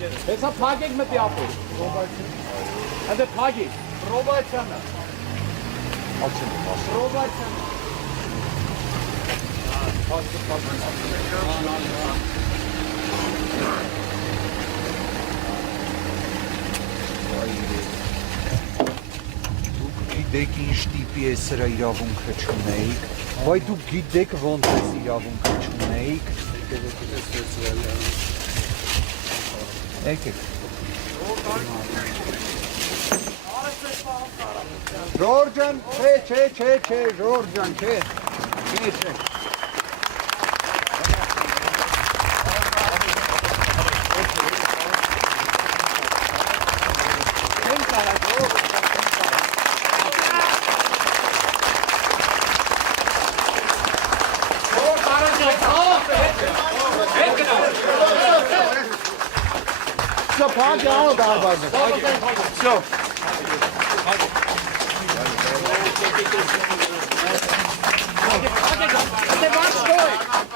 Hesap pagek mi yapıyor? Hadi pagek. Robaçana. Açın. Robaçana. Գիտեք ինչ տիպի է սրա իրավունքը չունեիք, վայ դուք գիտեք ոնց է իրավունքը չունեիք։ Եկեք։ Ժորժան, չէ, Ժորժան, չէ։ Все, pagek al darbanı. Все. Hadi baş koy.